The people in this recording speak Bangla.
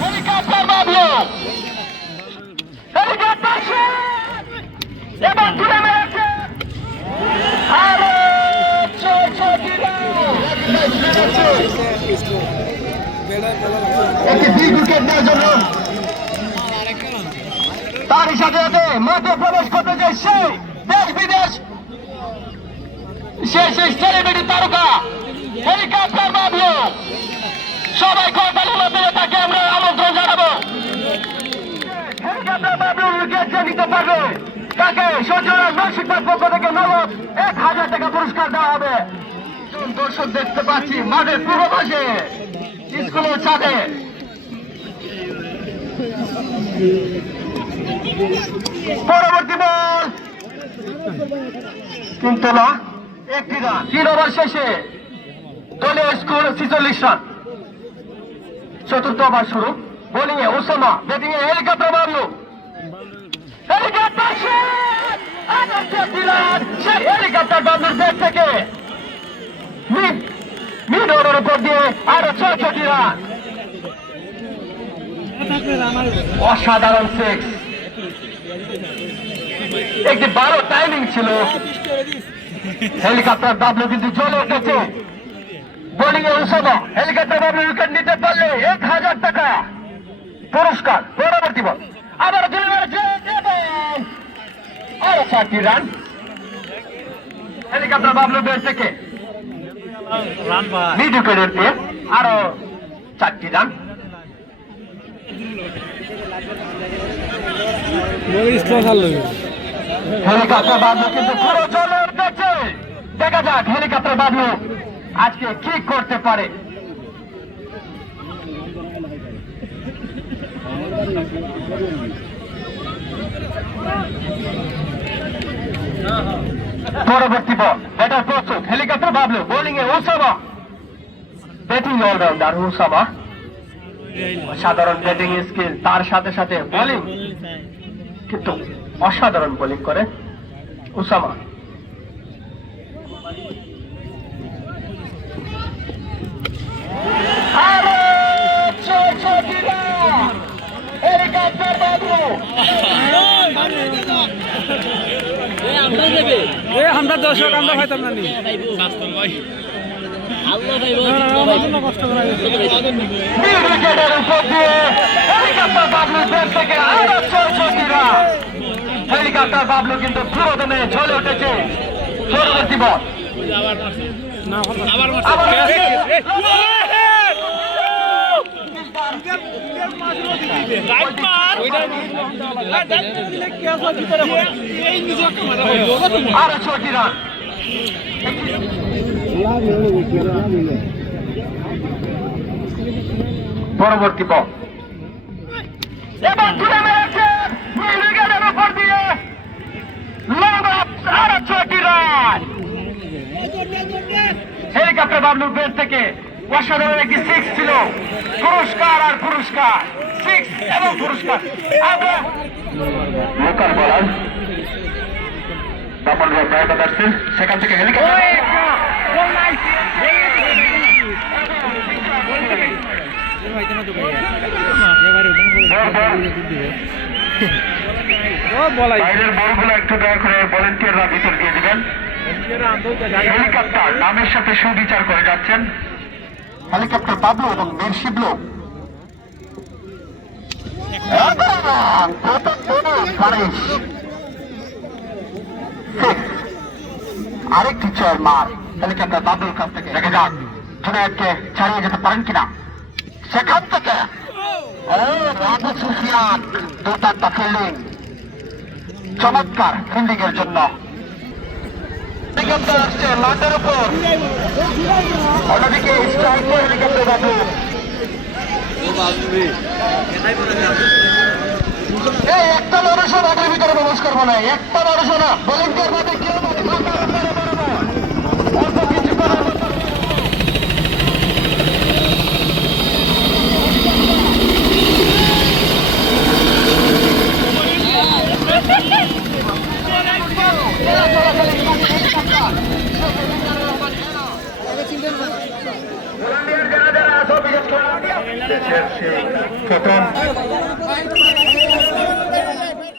হেলিকপ্টার বাবলু হেলিকপ্টার এবং ঘুরে মেরেছে আরো একটি 2 উইকেট নেওয়ার জন্য তারই সাথে সাথে মাঠে প্রবেশ করতে যে সেই দেশ বিদেশ সেই সেলিব্রিটি তারকা হেলিকপ্টার বাবলু সবাই করতালির মাধ্যমে তাকে আমরা আমন্ত্রণ জানাবো। হেলিকপ্টার বাবলু উইকেট যে নিতে পারবে তাকে সঞ্জয় নরসিংহের পক্ষ থেকে নগদ 1000 টাকা পুরস্কার দেওয়া হবে। দর্শক দেখতে পাচ্ছি মাঠের পূর্ব পাশে স্কুলের ছাদে পরবর্তী বল কিন্তু না একটি রান 3 ওভার শেষে দলীয় স্কোর 46 রান। চতুর্থ ওভার শুরু বোলিং এ ওসামা ব্যাটিং এ হেলিকপ্টার বাবলু হেলিকপ্টার সেই হেলিকপ্টার বাবলুর ব্যাট থেকে মিড ওভারের উপর দিয়ে আরো 66 রান। অসাধারণ 6 একটি 12 টাইমিং ছিল। হেলিকপ্টার বাবলু কিন্তু জ্বলে উঠেছে। বোলিং এ ওসামা হেলিকপ্টার বাবলু উইকেট নিতে পারলে 1000 টাকা পুরস্কার। পরবর্তী বল আবার তুলে মেরেছে আরো 4টি রান। হেলিকপ্টার বাবলু ব্যাট থেকে মিড উইকেটের দিয়ে আরো 4টি রান। হেলিকপ্টার বাবলু কিন্তু পুরো চলে উঠেছে। দেখা যাক হেলিকপ্টার বাবলু আজকে কি করতে পারে। পরবর্তী বল ব্যাটার প্রস্তুত হেলিকপ্টার বাবলু বোলিং এ ওসামা ব্যাটিং অলরাউন্ডার ওসামা সাধারণ ব্যাটিং স্কিল তার সাথে সাথে বোলিং কিন্তু অসাধারণ বোলিং করে ওসামা। হেলিকপ্টার বাবলু আমরা দর্শক আমরা হয়তো না হেলিকপ্টার বাবলু কিন্তু পুরো দমে ঝলে উঠেছে। পরবর্তী বল আরো 6টি রান। পরবর্তী বল এবং ঘুরে মেরেছে উইকেটের উপর দিয়ে আরো 6টি রান। হেলিকপ্টার বাবলুর ব্যাট থেকে অসাধারণ একটি 6 ছিল। পুরস্কার আর পুরস্কার 6 এবং পুরস্কার। লোকাল বলার ডাবল সেখান থেকে হেলিকপ্টার বাইরের বলগুলো একটু দয়া করে ভলেন্টিয়াররা ভিতর দিয়ে দিবেন। হেলিকপ্টার নামের সাথে সুবিচার করে যাচ্ছেন হেলিকপ্টার বাবলু এবং বীর শিবলু। আরেকটি চর মার হেলিকপ্টার বাবলুর কাছ থেকে দেখে যাক জুনায়েদকে ছাড়িয়ে যেতে পারেন কিনা। সেখান থেকে রাজু সুফিয়ান দুর্দান্ত ফিল্ডিং চমৎকার ফিল্ডিং এর জন্য হেলিকপ্টার আসছে মাঠের উপর। অন্যদিকে স্ট্রাইক হেলিকপ্টার বাবলু এই একটা মানুষও মাঠের ভিতরে প্রবেশ করবো না। একটা মানুষও না ভলেন্টিয়ার মাঠে কেউ অল্প কিছু করার যারা যারা দেশের সেই প্রথম